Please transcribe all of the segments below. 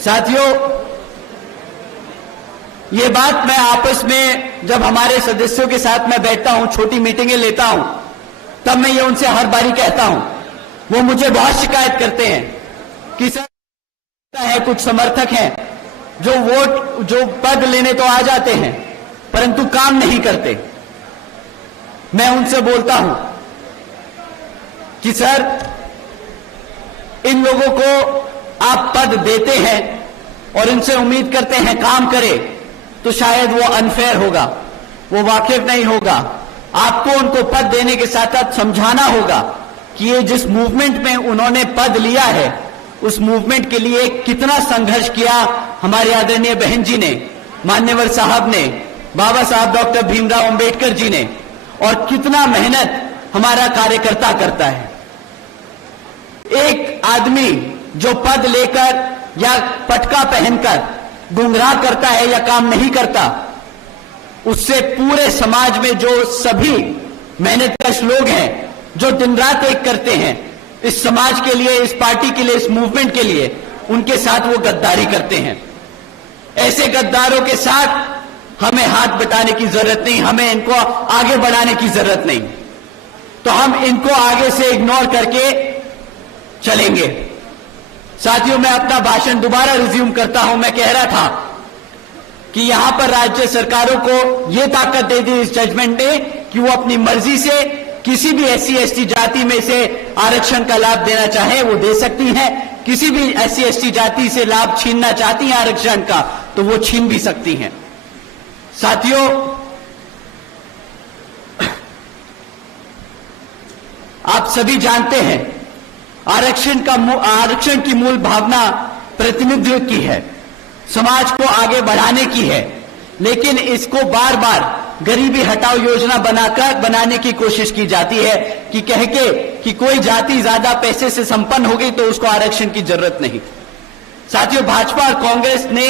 साथियों, ये बात मैं आपस में जब हमारे सदस्यों के साथ मैं बैठता हूं, छोटी मीटिंगें लेता हूं, तब मैं ये उनसे हर बारी कहता हूं। वो मुझे बहुत शिकायत करते हैं कि सर है कुछ समर्थक हैं जो पद लेने तो आ जाते हैं परंतु काम नहीं करते। मैं उनसे बोलता हूं कि सर, इन लोगों को आप पद देते हैं और इनसे उम्मीद करते हैं काम करे, तो शायद वो अनफेयर होगा, वो वाकिफ नहीं होगा। आपको उनको पद देने के साथ साथ समझाना होगा कि ये जिस मूवमेंट में उन्होंने पद लिया है, उस मूवमेंट के लिए कितना संघर्ष किया हमारे आदरणीय बहन जी ने, मान्यवर साहब ने, बाबा साहब डॉक्टर भीमराव अंबेडकर जी ने, और कितना मेहनत हमारा कार्यकर्ता करता है। एक आदमी जो पद लेकर या पटका पहनकर गुमराह करता है या काम नहीं करता, उससे पूरे समाज में जो सभी मेहनतकश लोग हैं, जो दिन रात एक करते हैं इस समाज के लिए, इस पार्टी के लिए, इस मूवमेंट के लिए, उनके साथ वो गद्दारी करते हैं। ऐसे गद्दारों के साथ हमें हाथ बटाने की जरूरत नहीं, हमें इनको आगे बढ़ाने की जरूरत नहीं। तो हम इनको आगे से इग्नोर करके चलेंगे। साथियों, मैं अपना भाषण दोबारा रिज्यूम करता हूं। मैं कह रहा था कि यहां पर राज्य सरकारों को यह ताकत दे दी इस जजमेंट ने कि वो अपनी मर्जी से किसी भी SC ST जाति में से आरक्षण का लाभ देना चाहे वो दे सकती हैं। किसी भी SC ST जाति से लाभ छीनना चाहती हैं आरक्षण का, तो वो छीन भी सकती हैं। साथियों, आप सभी जानते हैं आरक्षण की मूल भावना प्रतिनिधित्व की है, समाज को आगे बढ़ाने की है, लेकिन इसको बार बार गरीबी हटाओ योजना बनाने की कोशिश की जाती है कि कह के कि कोई जाति ज्यादा पैसे से संपन्न हो गई तो उसको आरक्षण की जरूरत नहीं। साथियों, भाजपा और कांग्रेस ने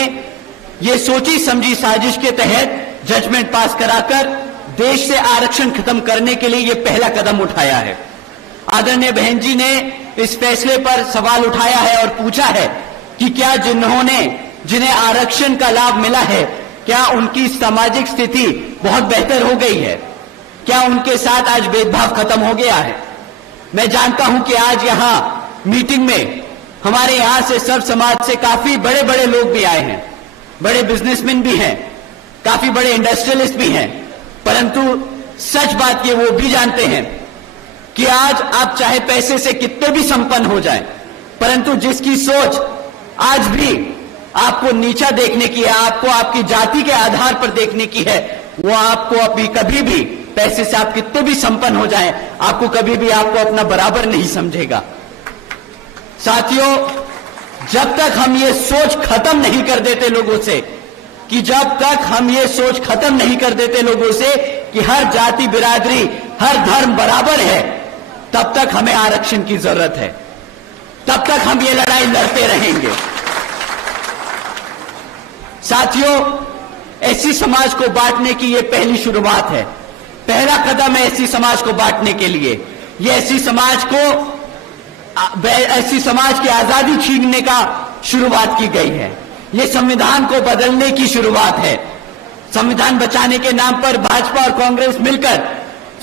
ये सोची समझी साजिश के तहत जजमेंट पास कराकर देश से आरक्षण खत्म करने के लिए ये पहला कदम उठाया है। आदरणीय बहन जी ने इस फैसले पर सवाल उठाया है और पूछा है कि क्या जिन्हें आरक्षण का लाभ मिला है, क्या उनकी सामाजिक स्थिति बहुत बेहतर हो गई है? क्या उनके साथ आज भेदभाव खत्म हो गया है? मैं जानता हूं कि आज यहां मीटिंग में हमारे यहां से सब समाज से काफी बड़े बड़े लोग भी आए हैं, बड़े बिजनेसमैन भी हैं, काफी बड़े इंडस्ट्रियलिस्ट भी हैं, परंतु सच बात ये वो भी जानते हैं कि आज आप चाहे पैसे से कितने भी संपन्न हो जाएं, परंतु जिसकी सोच आज भी आपको नीचा देखने की है, आपको आपकी जाति के आधार पर देखने की है, वो आपको अभी कभी भी पैसे से आप कितने भी संपन्न हो जाएं, आपको कभी भी आपको अपना बराबर नहीं समझेगा। साथियों, जब तक हम ये सोच खत्म नहीं कर देते लोगों से कि हर जाति बिरादरी, हर धर्म बराबर है, तब तक हमें आरक्षण की जरूरत है, तब तक हम ये लड़ाई लड़ते रहेंगे। साथियों, SC समाज को बांटने की ये पहली शुरुआत है, पहला कदम है SC समाज को बांटने के लिए। ये SC समाज की आजादी छीनने का शुरुआत की गई है, ये संविधान को बदलने की शुरुआत है। संविधान बचाने के नाम पर भाजपा और कांग्रेस मिलकर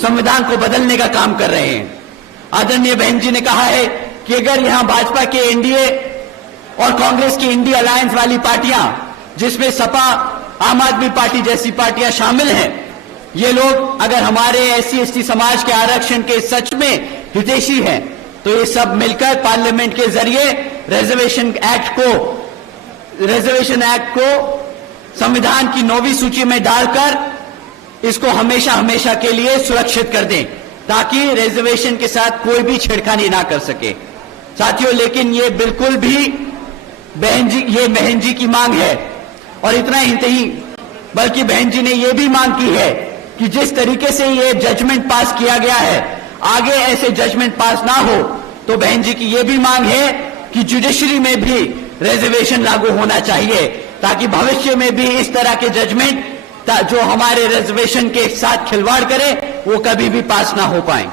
संविधान को बदलने का काम कर रहे हैं। आदरणीय बहन जी ने कहा है कि अगर यहां भाजपा के NDA और कांग्रेस की इंडिया अलायंस वाली पार्टियां, जिसमें सपा, आम आदमी पार्टी जैसी पार्टियां शामिल हैं, ये लोग अगर हमारे SC ST समाज के आरक्षण के सच में हितैषी हैं, तो ये सब मिलकर पार्लियामेंट के जरिए रिजर्वेशन एक्ट को संविधान की 9वीं सूची में डालकर इसको हमेशा हमेशा के लिए सुरक्षित कर दें, ताकि रिजर्वेशन के साथ कोई भी छेड़खानी ना कर सके। साथियों, लेकिन ये बिल्कुल भी बहन जी की मांग है, और इतना ही नहीं बल्कि बहन जी ने यह भी मांग की है कि जिस तरीके से ये जजमेंट पास किया गया है, आगे ऐसे जजमेंट पास ना हो, तो बहन जी की यह भी मांग है कि जुडिशरी में भी रिजर्वेशन लागू होना चाहिए, ताकि भविष्य में भी इस तरह के जजमेंट जो हमारे रिजर्वेशन के साथ खिलवाड़ करे, वो कभी भी पास ना हो पाए।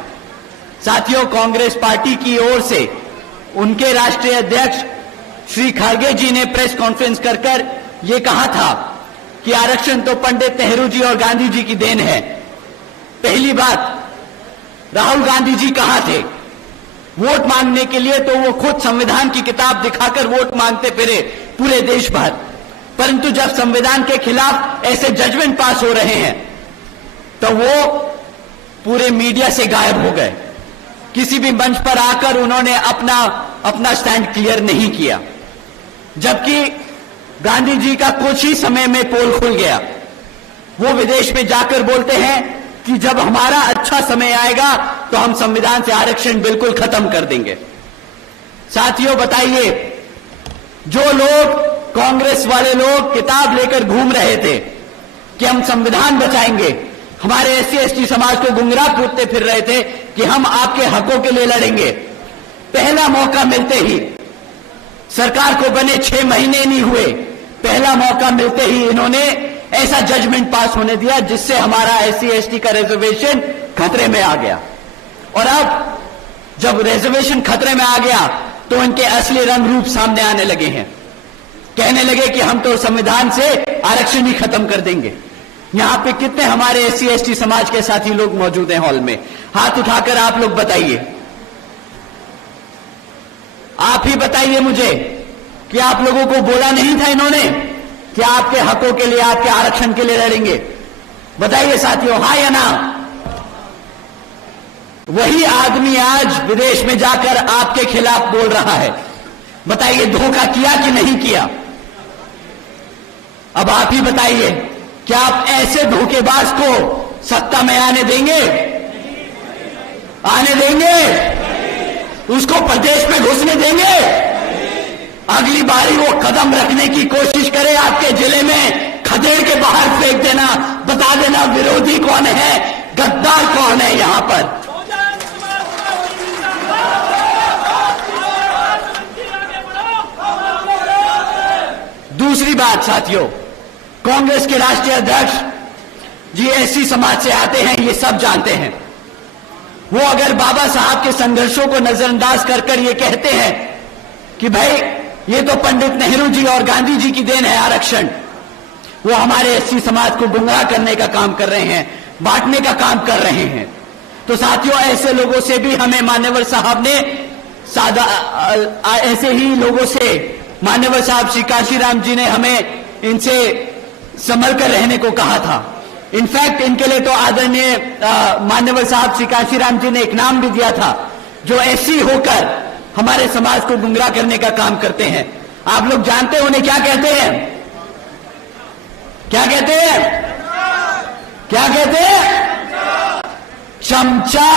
साथियों, कांग्रेस पार्टी की ओर से उनके राष्ट्रीय अध्यक्ष श्री खारगे जी ने प्रेस कॉन्फ्रेंस कर ये कहा था कि आरक्षण तो पंडित नेहरू जी और गांधी जी की देन है। पहली बात, राहुल गांधी जी कहां थे वोट मांगने के लिए? तो वो खुद संविधान की किताब दिखाकर वोट मांगते फिरे पूरे देश भर, परंतु जब संविधान के खिलाफ ऐसे जजमेंट पास हो रहे हैं तो वो पूरे मीडिया से गायब हो गए। किसी भी मंच पर आकर उन्होंने अपना स्टैंड क्लियर नहीं किया, जबकि गांधी जी का कुछ ही समय में पोल खुल गया। वो विदेश में जाकर बोलते हैं कि जब हमारा अच्छा समय आएगा तो हम संविधान से आरक्षण बिल्कुल खत्म कर देंगे। साथियों, बताइए, जो लोग कांग्रेस वाले लोग किताब लेकर घूम रहे थे कि हम संविधान बचाएंगे, हमारे एससी एसटी समाज को गुमराह पूछते फिर रहे थे कि हम आपके हकों के लिए लड़ेंगे, पहला मौका मिलते ही, सरकार को बने 6 महीने नहीं हुए, पहला मौका मिलते ही इन्होंने ऐसा जजमेंट पास होने दिया जिससे हमारा एससी एसटी का रिजर्वेशन खतरे में आ गया। और अब जब रिजर्वेशन खतरे में आ गया तो इनके असली रंग रूप सामने आने लगे हैं। कहने लगे कि हम तो संविधान से आरक्षण ही खत्म कर देंगे। यहां पे कितने हमारे एससी एसटी समाज के साथी लोग मौजूद हैं हॉल में? हाथ उठाकर आप लोग बताइए, आप ही बताइए मुझे कि आप लोगों को बोला नहीं था इन्होंने कि आपके हकों के लिए, आपके आरक्षण के लिए लड़ेंगे? बताइए साथियों, हाँ या ना? वही आदमी आज विदेश में जाकर आपके खिलाफ बोल रहा है। बताइए, धोखा किया कि नहीं किया? अब आप ही बताइए, क्या आप ऐसे धोखेबाज को सत्ता में आने देंगे? आने देंगे? उसको प्रदेश में घुसने देंगे? अगली बारी वो कदम रखने की कोशिश करे आपके जिले में, खदेड़ के बाहर फेंक देना, बता देना विरोधी कौन है, गद्दार कौन है यहां पर। दूसरी बात साथियों, कांग्रेस के राष्ट्रीय अध्यक्ष जी एससी समाज से आते हैं, ये सब जानते हैं। वो अगर बाबा साहब के संघर्षों को नजरअंदाज कर ये कहते हैं कि भाई ये तो पंडित नेहरू जी और गांधी जी की देन है आरक्षण, वो हमारे एससी समाज को गुमराह करने का काम कर रहे हैं, बांटने का काम कर रहे हैं। तो साथियों, ऐसे लोगों से भी हमें मान्यवर साहब ने ऐसे ही लोगों से मान्यवर साहब श्री काशीराम जी ने हमें इनसे संभल कर रहने को कहा था। इनफैक्ट इनके लिए तो आदरणीय मान्यवर साहब श्री काशीराम जी ने एक नाम भी दिया था, जो एससी होकर हमारे समाज को गुमराह करने का काम करते हैं। आप लोग जानते हैं उन्हें क्या कहते हैं? क्या कहते हैं? क्या कहते हैं? चमचा।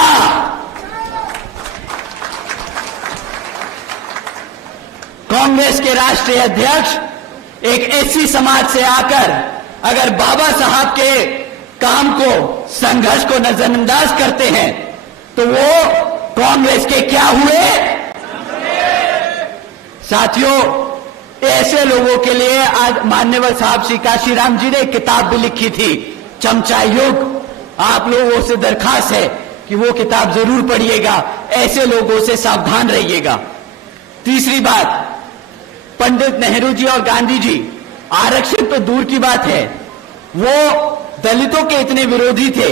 कांग्रेस के राष्ट्रीय अध्यक्ष एक एससी समाज से आकर अगर बाबा साहब के काम को, संघर्ष को नजरअंदाज करते हैं तो वो कांग्रेस के क्या हुए? साथियों, ऐसे लोगों के लिए आज मान्यवर साहब श्री काशीराम जी ने किताब भी लिखी थी, चमचा युग। आप लोगों से दरखास्त है कि वो किताब जरूर पढ़िएगा, ऐसे लोगों से सावधान रहिएगा। तीसरी बात, पंडित नेहरू जी और गांधी जी, आरक्षण तो दूर की बात है, वो दलितों के इतने विरोधी थे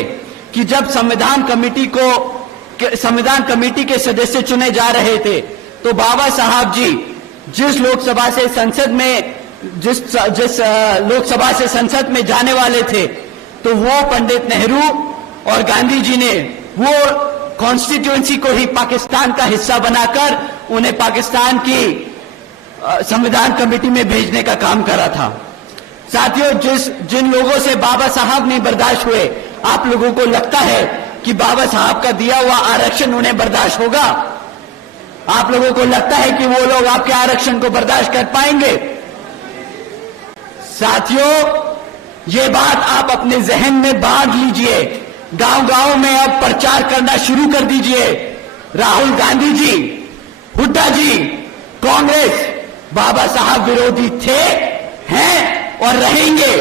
कि जब संविधान कमेटी के सदस्य चुने जा रहे थे तो बाबा साहब जी जिस लोकसभा से संसद में जाने वाले थे, तो वो पंडित नेहरू और गांधी जी ने वो कॉन्स्टिट्यूएंसी को ही पाकिस्तान का हिस्सा बनाकर उन्हें पाकिस्तान की संविधान कमेटी में भेजने का काम करा था। साथियों, जिन लोगों से बाबा साहब नहीं बर्दाश्त हुए, आप लोगों को लगता है कि बाबा साहब का दिया हुआ आरक्षण उन्हें बर्दाश्त होगा? आप लोगों को लगता है कि वो लोग आपके आरक्षण को बर्दाश्त कर पाएंगे? साथियों, ये बात आप अपने जहन में बांध लीजिए, गांव-गांव में अब प्रचार करना शुरू कर दीजिए। राहुल गांधी जी, हुड्डा जी, कांग्रेस बाबा साहब विरोधी थे, हैं और रहेंगे।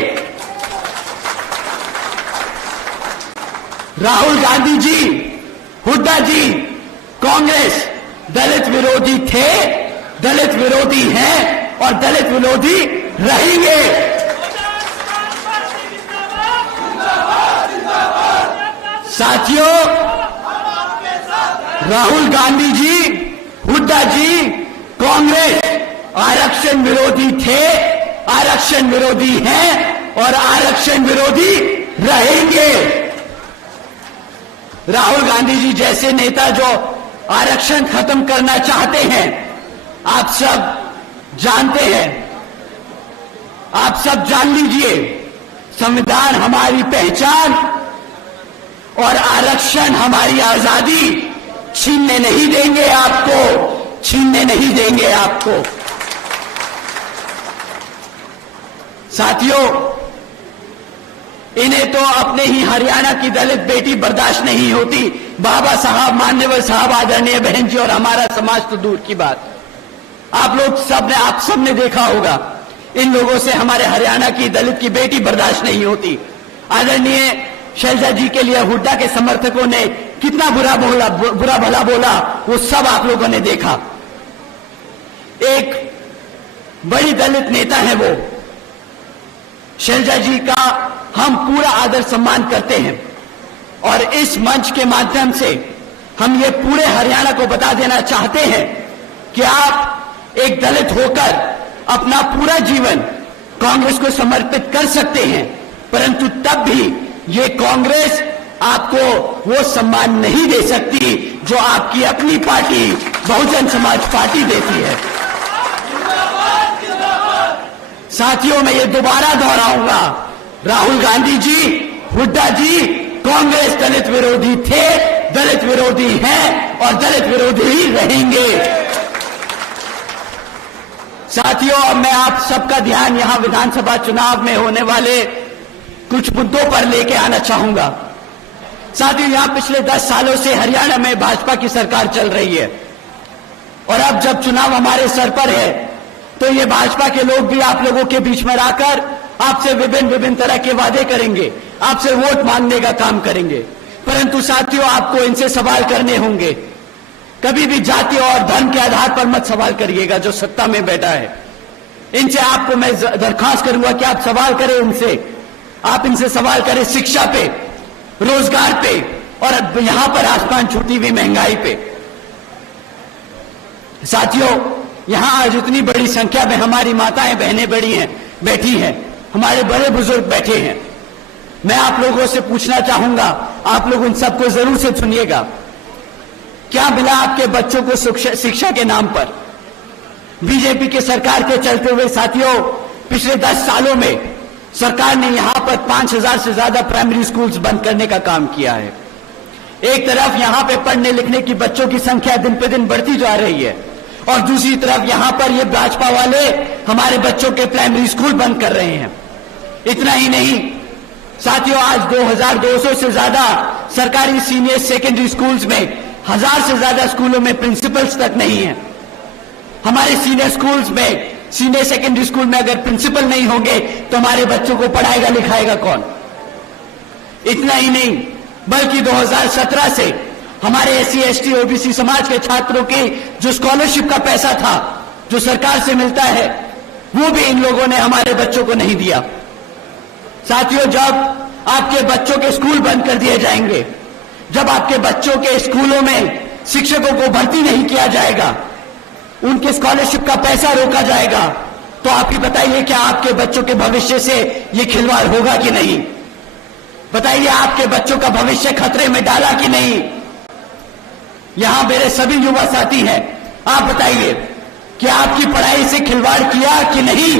राहुल गांधी जी, हुड्डा जी, कांग्रेस दलित विरोधी थे, दलित विरोधी हैं और दलित विरोधी रहेंगे। साथियों, राहुल गांधी जी, हुड्डा जी, कांग्रेस आरक्षण विरोधी थे, आरक्षण विरोधी हैं और आरक्षण विरोधी रहेंगे। राहुल गांधी जी जैसे नेता जो आरक्षण खत्म करना चाहते हैं, आप सब जानते हैं, आप सब जान लीजिए, संविधान हमारी पहचान और आरक्षण हमारी आजादी छीनने नहीं देंगे आपको, छीनने नहीं देंगे आपको। साथियों, इन्हें तो अपने ही हरियाणा की दलित बेटी बर्दाश्त नहीं होती। बाबा साहब, मान्यवर साहब, आदरणीय बहन जी और हमारा समाज तो दूर की बात। आप सब ने देखा होगा, इन लोगों से हमारे हरियाणा की दलित की बेटी बर्दाश्त नहीं होती। आदरणीय शैलजा जी के लिए हुड्डा के समर्थकों ने कितना बुरा भला बोला, वो सब आप लोगों ने देखा। एक बड़ी दलित नेता है वो, शैलजा जी का हम पूरा आदर सम्मान करते हैं और इस मंच के माध्यम से हम ये पूरे हरियाणा को बता देना चाहते हैं कि आप एक दलित होकर अपना पूरा जीवन कांग्रेस को समर्पित कर सकते हैं, परंतु तब भी ये कांग्रेस आपको वो सम्मान नहीं दे सकती जो आपकी अपनी पार्टी बहुजन समाज पार्टी देती है। साथियों, मैं ये दोबारा दोहराऊंगा, राहुल गांधी जी, हुड्डा जी, कांग्रेस दलित विरोधी थे, दलित विरोधी हैं और दलित विरोधी ही रहेंगे। साथियों, अब मैं आप सबका ध्यान यहां विधानसभा चुनाव में होने वाले कुछ मुद्दों पर लेके आना चाहूंगा। साथियों, यहां पिछले 10 सालों से हरियाणा में भाजपा की सरकार चल रही है और अब जब चुनाव हमारे सर पर है तो ये भाजपा के लोग भी आप लोगों के बीच में आकर आपसे विभिन्न तरह के वादे करेंगे, आपसे वोट मांगने का काम करेंगे, परंतु साथियों, आपको इनसे सवाल करने होंगे। कभी भी जाति और धर्म के आधार पर मत सवाल करिएगा जो सत्ता में बैठा है। इनसे आपको मैं दरखास्त करूंगा कि आप सवाल करें इनसे, आप इनसे सवाल करें शिक्षा पे, रोजगार पे और यहां पर आसमान छूती हुई महंगाई पे। साथियों, यहां आज इतनी बड़ी संख्या में हमारी माताएं बहनें बैठी हैं, हमारे बड़े बुजुर्ग बैठे हैं। मैं आप लोगों से पूछना चाहूंगा, आप लोग उन सबको जरूर से सुनिएगा, क्या मिला आपके बच्चों को शिक्षा के नाम पर? बीजेपी के सरकार के चलते हुए साथियों, पिछले 10 सालों में सरकार ने यहां पर 5000 से ज्यादा प्राइमरी स्कूल्स बंद करने का काम किया है। एक तरफ यहां पे पढ़ने लिखने की बच्चों की संख्या दिन पे दिन बढ़ती जा रही है और दूसरी तरफ यहां पर ये भाजपा वाले हमारे बच्चों के प्राइमरी स्कूल बंद कर रहे हैं। इतना ही नहीं साथियों, आज 2200 से ज्यादा सरकारी सीनियर सेकेंडरी स्कूल्स में 1000 से ज्यादा स्कूलों में प्रिंसिपल्स तक नहीं है। हमारे सीनियर स्कूल्स में, सीनियर सेकेंडरी स्कूल में अगर प्रिंसिपल नहीं होंगे तो हमारे बच्चों को पढ़ाएगा लिखाएगा कौन? इतना ही नहीं, बल्कि 2017 से हमारे एससी एसटी ओबीसी समाज के छात्रों की जो स्कॉलरशिप का पैसा था जो सरकार से मिलता है, वो भी इन लोगों ने हमारे बच्चों को नहीं दिया। साथियों, जब आपके बच्चों के स्कूल बंद कर दिए जाएंगे, जब आपके बच्चों के स्कूलों में शिक्षकों को भर्ती नहीं किया जाएगा, उनके स्कॉलरशिप का पैसा रोका जाएगा, तो आप ही बताइए क्या आपके बच्चों के भविष्य से ये खिलवाड़ होगा कि नहीं? बताइए, आपके बच्चों का भविष्य खतरे में डाला कि नहीं? यहां मेरे सभी युवा साथी हैं, आप बताइए कि आपकी पढ़ाई से खिलवाड़ किया कि नहीं?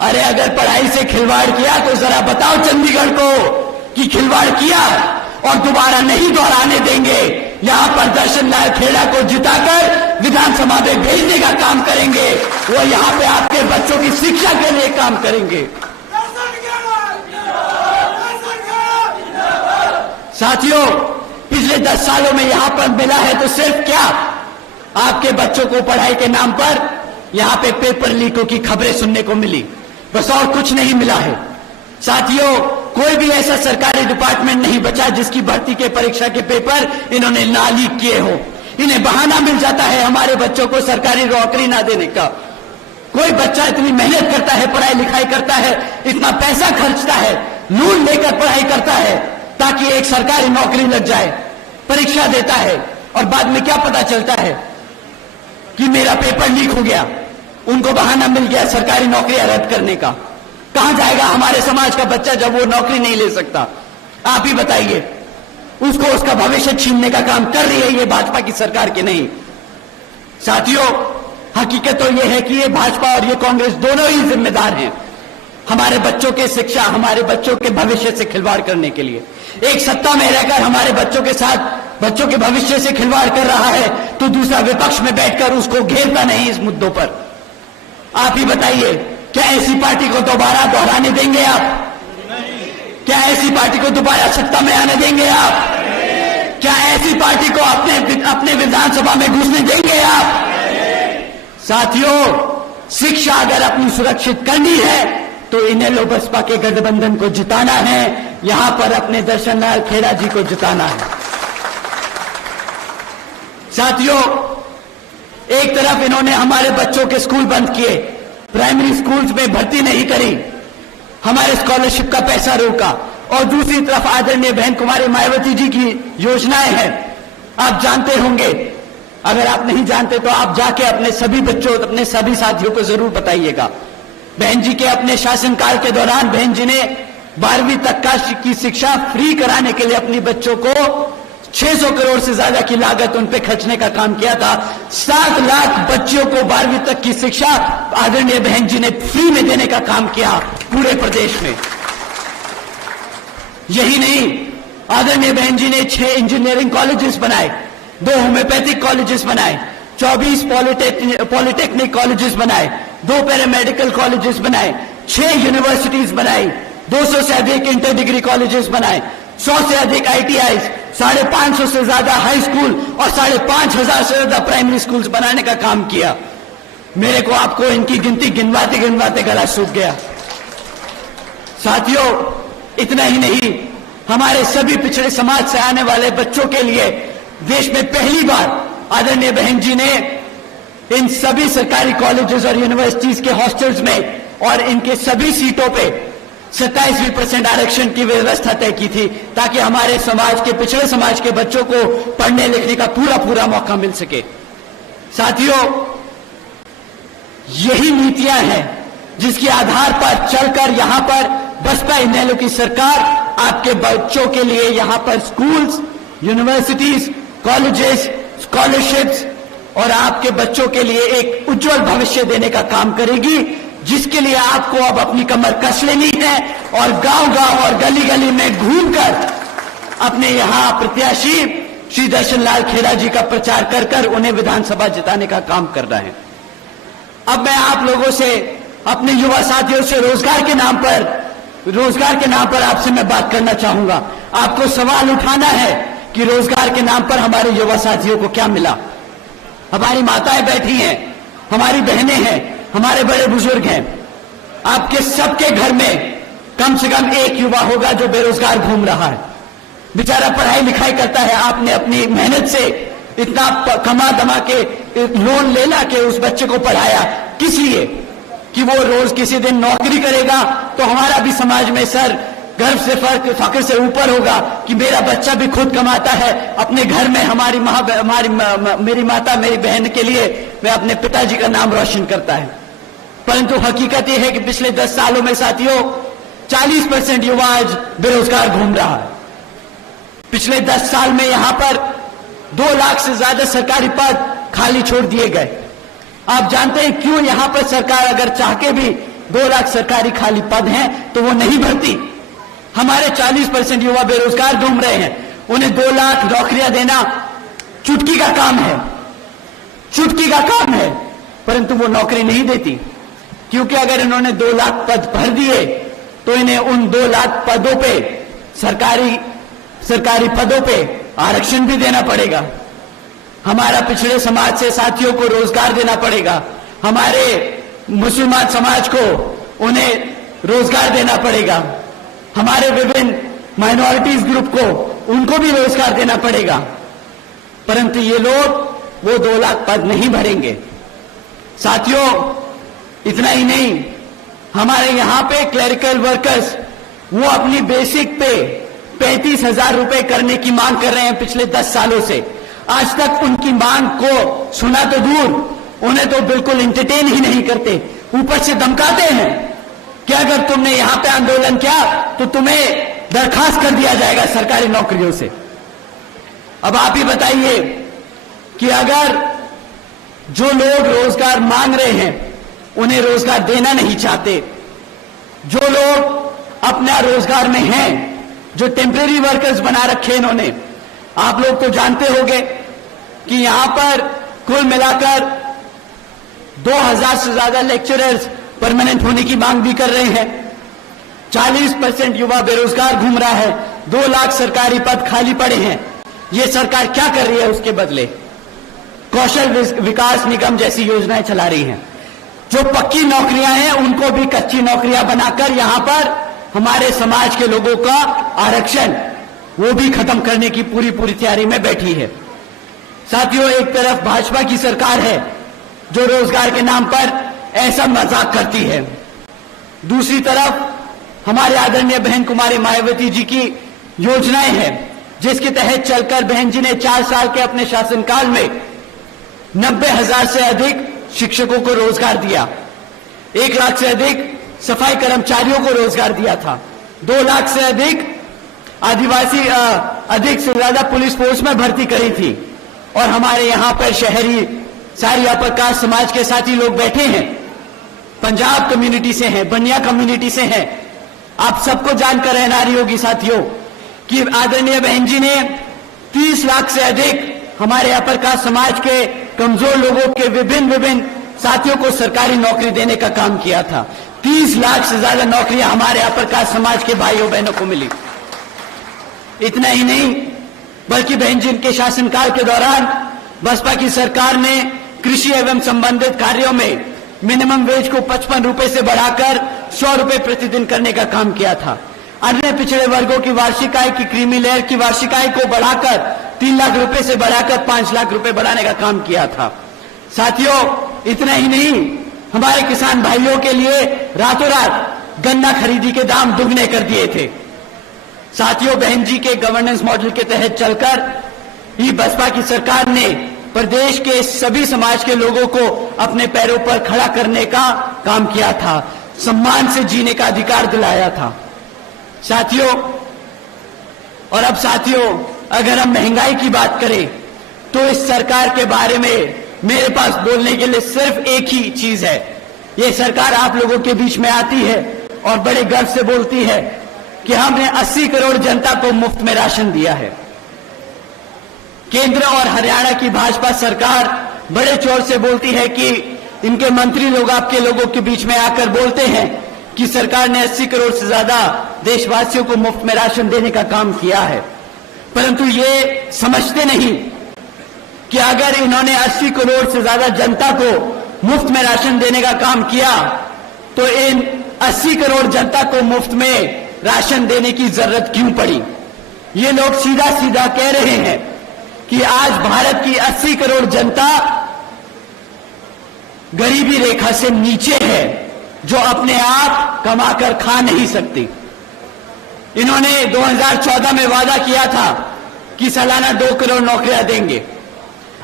अरे अगर पढ़ाई से खिलवाड़ किया तो जरा बताओ चंडीगढ़ को कि खिलवाड़ किया और दोबारा नहीं दोहराने देंगे। यहां पर दर्शन लाल खेड़ा को जिताकर विधानसभा में भेजने का काम करेंगे, वो यहां पे आपके बच्चों की शिक्षा के लिए काम करेंगे। साथियों, पिछले 10 सालों में यहां पर मिला है तो सिर्फ क्या, आपके बच्चों को पढ़ाई के नाम पर यहां पे पेपर लीकों की खबरें सुनने को मिली, बस और कुछ नहीं मिला है। साथियों, कोई भी ऐसा सरकारी डिपार्टमेंट नहीं बचा जिसकी भर्ती के परीक्षा के पेपर इन्होंने ना लीक किए हो। इन्हें बहाना मिल जाता है हमारे बच्चों को सरकारी नौकरी ना देने का। कोई बच्चा इतनी मेहनत करता है, पढ़ाई लिखाई करता है, इतना पैसा खर्चता है, लोन लेकर पढ़ाई करता है ताकि एक सरकारी नौकरी लग जाए, परीक्षा देता है और बाद में क्या पता चलता है कि मेरा पेपर लीक हो गया, उनको बहाना मिल गया सरकारी नौकरी रद्द करने का। कहां जाएगा हमारे समाज का बच्चा जब वो नौकरी नहीं ले सकता? आप ही बताइए। उसको उसका भविष्य छीनने का काम कर रही है ये भाजपा की सरकार की नहीं। साथियों, हकीकत तो ये है कि ये भाजपा और ये कांग्रेस दोनों ही जिम्मेदार हैं हमारे बच्चों के शिक्षा, हमारे बच्चों के भविष्य से खिलवाड़ करने के लिए। एक सत्ता में रहकर हमारे बच्चों के साथ, बच्चों के भविष्य से खिलवाड़ कर रहा है तो दूसरा विपक्ष में बैठकर उसको घेरता नहीं इस मुद्दों पर। आप ही बताइए, क्या ऐसी पार्टी को दोबारा दोहराने देंगे आप? क्या ऐसी पार्टी को दोबारा सत्ता में आने देंगे आप? क्या ऐसी पार्टी को अपने विधानसभा में घुसने देंगे आप? साथियों, शिक्षा अगर अपनी सुरक्षित करनी है तो इन्हें लो बसपा के गठबंधन को जिताना है, यहां पर अपने दर्शन लाल खेड़ा जी को जिताना है। साथियों, एक तरफ इन्होंने हमारे बच्चों के स्कूल बंद किए, प्राइमरी स्कूल्स में भर्ती नहीं करी, हमारे स्कॉलरशिप का पैसा रोका, और दूसरी तरफ आदरणीय बहन कुमारी मायावती जी की योजनाएं हैं। आप जानते होंगे, अगर आप नहीं जानते तो आप जाके अपने सभी बच्चों, अपने सभी साथियों को जरूर बताइएगा। बहन जी के अपने शासनकाल के दौरान बहन जी ने 12वीं तक की शिक्षा फ्री कराने के लिए अपने बच्चों को 600 करोड़ से ज्यादा की लागत उन पे खर्चने का काम किया था। 7 लाख बच्चों को 12वीं तक की शिक्षा आदरणीय बहन जी ने फ्री में देने का काम किया पूरे प्रदेश में। यही नहीं, आदरणीय बहन जी ने 6 इंजीनियरिंग कॉलेजेस बनाए, 2 होम्योपैथिक कॉलेजेस बनाए, 24 पॉलिटेक्निक कॉलेजेस बनाए, 2 पैरामेडिकल कॉलेजेस बनाए, 6 यूनिवर्सिटीज बनाई, 200 से अधिक इंटर डिग्री कॉलेजेस बनाए, 100 से अधिक ITIs, 550 से ज्यादा हाई स्कूल और 5,500 से ज्यादा प्राइमरी स्कूल्स बनाने का काम किया। मेरे को आपको इनकी गिनती गिनवाते गिनवाते गला सूख गया। साथियों, इतना ही नहीं, हमारे सभी पिछड़े समाज से आने वाले बच्चों के लिए देश में पहली बार आदरणीय बहन जी ने इन सभी सरकारी कॉलेजेस और यूनिवर्सिटीज के हॉस्टल्स में और इनके सभी सीटों पे 27% आरक्षण की व्यवस्था तय की थी ताकि हमारे समाज के, पिछड़े समाज के बच्चों को पढ़ने लिखने का पूरा मौका मिल सके। साथियों, यही नीतियां हैं जिसके आधार पर चलकर यहां पर बसपा इनेलो की सरकार आपके बच्चों के लिए यहां पर स्कूल्स, यूनिवर्सिटीज, कॉलेजेस, स्कॉलरशिप्स और आपके बच्चों के लिए एक उज्जवल भविष्य देने का काम करेगी, जिसके लिए आपको अब अपनी कमर कस लेनी है और गांव-गांव और गली-गली में घूमकर अपने यहां प्रत्याशी श्री दर्शन लाल खेड़ा जी का प्रचार कर कर उन्हें विधानसभा जिताने का काम करना है। अब मैं आप लोगों से, अपने युवा साथियों से रोजगार के नाम पर आपसे मैं बात करना चाहूंगा। आपको सवाल उठाना है कि रोजगार के नाम पर हमारे युवा साथियों को क्या मिला। हमारी माताएं बैठी हैं, हमारी बहनें हैं, हमारे बड़े बुजुर्ग हैं। आपके सबके घर में कम से कम एक युवा होगा जो बेरोजगार घूम रहा है, बेचारा पढ़ाई लिखाई करता है। आपने अपनी मेहनत से इतना कमा दमा के लोन लेना के उस बच्चे को पढ़ाया, किस लिए? कि वो रोज किसी दिन नौकरी करेगा तो हमारा भी समाज में सर गर्व से फख्र से ऊपर होगा कि मेरा बच्चा भी खुद कमाता है, अपने घर में मेरी माता, मेरी बहन के लिए मैं अपने पिताजी का नाम रोशन करता है। परंतु हकीकत यह है कि पिछले 10 सालों में साथियों 40% युवा आज बेरोजगार घूम रहा है। पिछले 10 साल में यहां पर 2 लाख से ज्यादा सरकारी पद खाली छोड़ दिए गए। आप जानते हैं क्यों? यहां पर सरकार अगर चाह के भी 2 लाख सरकारी खाली पद हैं तो वो नहीं भरती। हमारे 40% युवा बेरोजगार घूम रहे हैं, उन्हें 2 लाख नौकरियां देना चुटकी का काम है, चुटकी का काम है, परंतु वो नौकरी नहीं देती, क्योंकि अगर इन्होंने 2 लाख पद भर दिए तो इन्हें उन 2 लाख पदों पे, सरकारी पदों पे आरक्षण भी देना पड़ेगा। हमारा पिछड़े समाज से साथियों को रोजगार देना पड़ेगा, हमारे मुसलमान समाज को उन्हें रोजगार देना पड़ेगा, हमारे विभिन्न माइनॉरिटीज ग्रुप को उनको भी रोजगार देना पड़ेगा। परंतु ये लोग वो 2 लाख पद नहीं भरेंगे। साथियों, इतना ही नहीं, हमारे यहां पे क्लरिकल वर्कर्स वो अपनी बेसिक पे 35,000 रुपए करने की मांग कर रहे हैं पिछले 10 सालों से। आज तक उनकी मांग को सुना तो दूर, उन्हें तो बिल्कुल एंटरटेन ही नहीं करते, ऊपर से धमकाते हैं कि अगर तुमने यहां पे आंदोलन किया तो तुम्हें बर्खास्त कर दिया जाएगा सरकारी नौकरियों से। अब आप ही बताइए कि अगर जो लोग रोजगार मांग रहे हैं उन्हें रोजगार देना नहीं चाहते, जो लोग अपना रोजगार में हैं, जो टेम्परेरी वर्कर्स बना रखे इन्होंने, आप लोग तो जानते होंगे कि यहां पर कुल मिलाकर 2000 से ज्यादा लेक्चरर्स परमानेंट होने की मांग भी कर रहे हैं। 40% युवा बेरोजगार घूम रहा है, 2 लाख सरकारी पद खाली पड़े हैं। ये सरकार क्या कर रही है उसके बदले? कौशल विकास निगम जैसी योजनाएं चला रही हैं। जो पक्की नौकरियां हैं उनको भी कच्ची नौकरियां बनाकर यहां पर हमारे समाज के लोगों का आरक्षण वो भी खत्म करने की पूरी तैयारी में बैठी है। साथियों, एक तरफ भाजपा की सरकार है जो रोजगार के नाम पर ऐसा मजाक करती है, दूसरी तरफ हमारे आदरणीय बहन कुमारी मायावती जी की योजनाएं हैं जिसके तहत चलकर बहन जी ने 4 साल के अपने शासनकाल में 90,000 से अधिक शिक्षकों को रोजगार दिया, 1 लाख से अधिक सफाई कर्मचारियों को रोजगार दिया था, 2 लाख से अधिक आदिवासी अधिक से ज्यादा पुलिस फोर्स में भर्ती करी थी। और हमारे यहां पर शहरी सारी अपर कास्ट समाज के साथी लोग बैठे हैं, पंजाब कम्युनिटी से हैं, बनिया कम्युनिटी से हैं। आप सबको जानकर रहनारी होगी साथियों कि आदरणीय बहन जी ने 30 लाख से अधिक हमारे अपर कास्ट समाज के कमजोर लोगों के विभिन्न साथियों को सरकारी नौकरी देने का काम किया था। 30 लाख से ज्यादा नौकरियां हमारे अपर कास्ट समाज के भाइयों बहनों को मिली। इतना ही नहीं, बल्कि बहन जी के शासनकाल के दौरान बसपा की सरकार ने कृषि एवं संबंधित कार्यों में मिनिमम वेज को 55 रुपए से बढ़ाकर 100 रुपए प्रतिदिन करने का काम किया था। अन्य पिछड़े वर्गों की वार्षिक आय की क्रीमी लेयर की वार्षिक आय को बढ़ाकर 3 लाख रुपए से बढ़ाकर 5 लाख रुपए बढ़ाने का काम किया था। साथियों, इतना ही नहीं, हमारे किसान भाइयों के लिए रातों रात गन्ना खरीदी के दाम दुगने कर दिए थे। साथियों, बहन जी के गवर्नेंस मॉडल के तहत चलकर ही बसपा की सरकार ने प्रदेश के सभी समाज के लोगों को अपने पैरों पर खड़ा करने का काम किया था, सम्मान से जीने का अधिकार दिलाया था। साथियों, और अब साथियों, अगर हम महंगाई की बात करें तो इस सरकार के बारे में मेरे पास बोलने के लिए सिर्फ एक ही चीज है। ये सरकार आप लोगों के बीच में आती है और बड़े गर्व से बोलती है कि हमने 80 करोड़ जनता को मुफ्त में राशन दिया है। केंद्र और हरियाणा की भाजपा सरकार बड़े जोर से बोलती है कि इनके मंत्री लोग आपके लोगों के बीच में आकर बोलते हैं कि सरकार ने 80 करोड़ से ज्यादा देशवासियों को मुफ्त में राशन देने का काम किया है, परंतु ये समझते नहीं कि अगर इन्होंने 80 करोड़ से ज्यादा जनता को मुफ्त में राशन देने का काम किया तो इन 80 करोड़ जनता को मुफ्त में राशन देने की जरूरत क्यों पड़ी? ये लोग सीधा सीधा कह रहे हैं कि आज भारत की 80 करोड़ जनता गरीबी रेखा से नीचे है, जो अपने आप कमाकर खा नहीं सकती। इन्होंने 2014 में वादा किया था कि सालाना 2 करोड़ नौकरियां देंगे।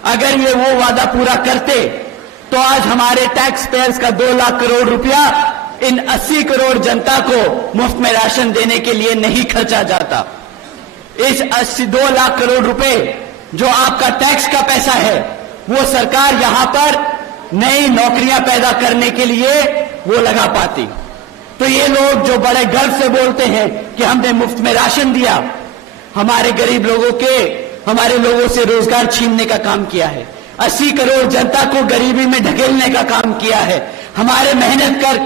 अगर ये वो वादा पूरा करते तो आज हमारे टैक्स पेयर्स का 2 लाख करोड़ रुपया इन 80 करोड़ जनता को मुफ्त में राशन देने के लिए नहीं खर्चा जाता। इस 2 लाख करोड़ रुपए जो आपका टैक्स का पैसा है, वो सरकार यहां पर नई नौकरियां पैदा करने के लिए वो लगा पाती। तो ये लोग जो बड़े गर्व से बोलते हैं कि हमने मुफ्त में राशन दिया, हमारे गरीब लोगों के, हमारे लोगों से रोजगार छीनने का काम किया है, 80 करोड़ जनता को गरीबी में ढकेलने का काम किया है, हमारे मेहनत कर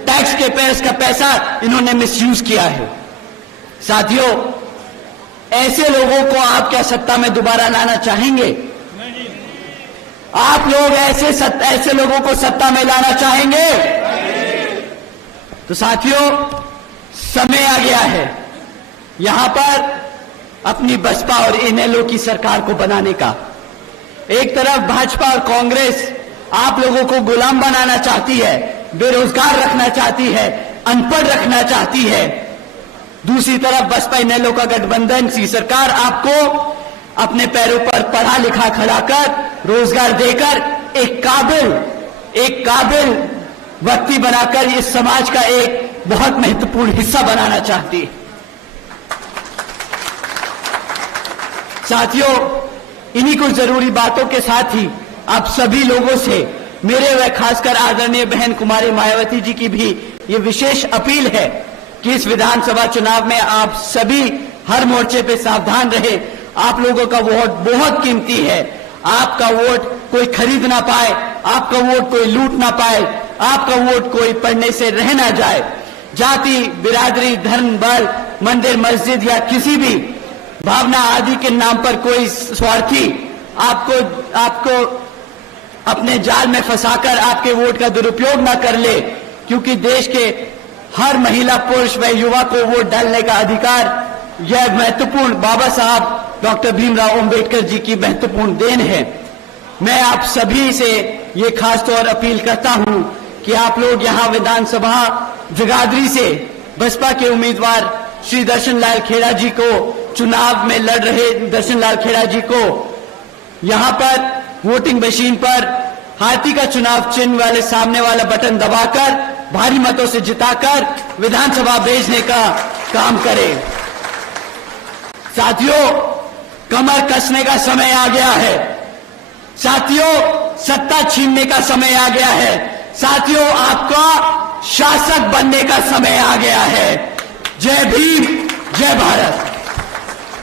टैक्स के पेयर्स का पैसा इन्होंने मिसयूज किया है। साथियों, ऐसे लोगों को आप क्या सत्ता में दोबारा लाना चाहेंगे? नहीं। आप लोग ऐसे लोगों को सत्ता में लाना चाहेंगे? नहीं। तो साथियों, समय आ गया है यहां पर अपनी बसपा और इनेलो की सरकार को बनाने का। एक तरफ भाजपा और कांग्रेस आप लोगों को गुलाम बनाना चाहती है, बेरोजगार रखना चाहती है, अनपढ़ रखना चाहती है। दूसरी तरफ बसपा इनेलो का गठबंधन की सरकार आपको अपने पैरों पर पढ़ा लिखा खड़ा कर, रोजगार देकर एक काबिल व्यक्ति बनाकर इस समाज का एक बहुत महत्वपूर्ण हिस्सा बनाना चाहती है। साथियों, इन्हीं कुछ जरूरी बातों के साथ ही आप सभी लोगों से मेरे व खासकर आदरणीय बहन कुमारी मायावती जी की भी ये विशेष अपील है कि इस विधानसभा चुनाव में आप सभी हर मोर्चे पे सावधान रहे। आप लोगों का वोट बहुत कीमती है। आपका वोट कोई खरीद ना पाए, आपका वोट कोई लूट ना पाए, आपका वोट कोई पढ़ने से रह ना जाए। जाति, बिरादरी, धर्म, बल, मंदिर, मस्जिद या किसी भी भावना आदि के नाम पर कोई स्वार्थी आपको अपने जाल में फंसाकर आपके वोट का दुरुपयोग ना कर ले, क्योंकि देश के हर महिला, पुरुष व युवा को वोट डालने का अधिकार यह महत्वपूर्ण बाबा साहब डॉक्टर भीमराव अंबेडकर जी की महत्वपूर्ण देन है। मैं आप सभी से ये खास तौर अपील करता हूं कि आप लोग यहां विधानसभा जगाधरी से बसपा के उम्मीदवार श्री दर्शन लाल खेड़ा जी को, चुनाव में लड़ रहे दर्शन लाल खेड़ा जी को यहां पर वोटिंग मशीन पर हाथी का चुनाव चिन्ह वाले सामने वाला बटन दबाकर भारी मतों से जिताकर विधानसभा भेजने का काम करें। साथियों, कमर कसने का समय आ गया है। साथियों, सत्ता छीनने का समय आ गया है। साथियों, आपका शासक बनने का समय आ गया है। जय भीम, जय भारत।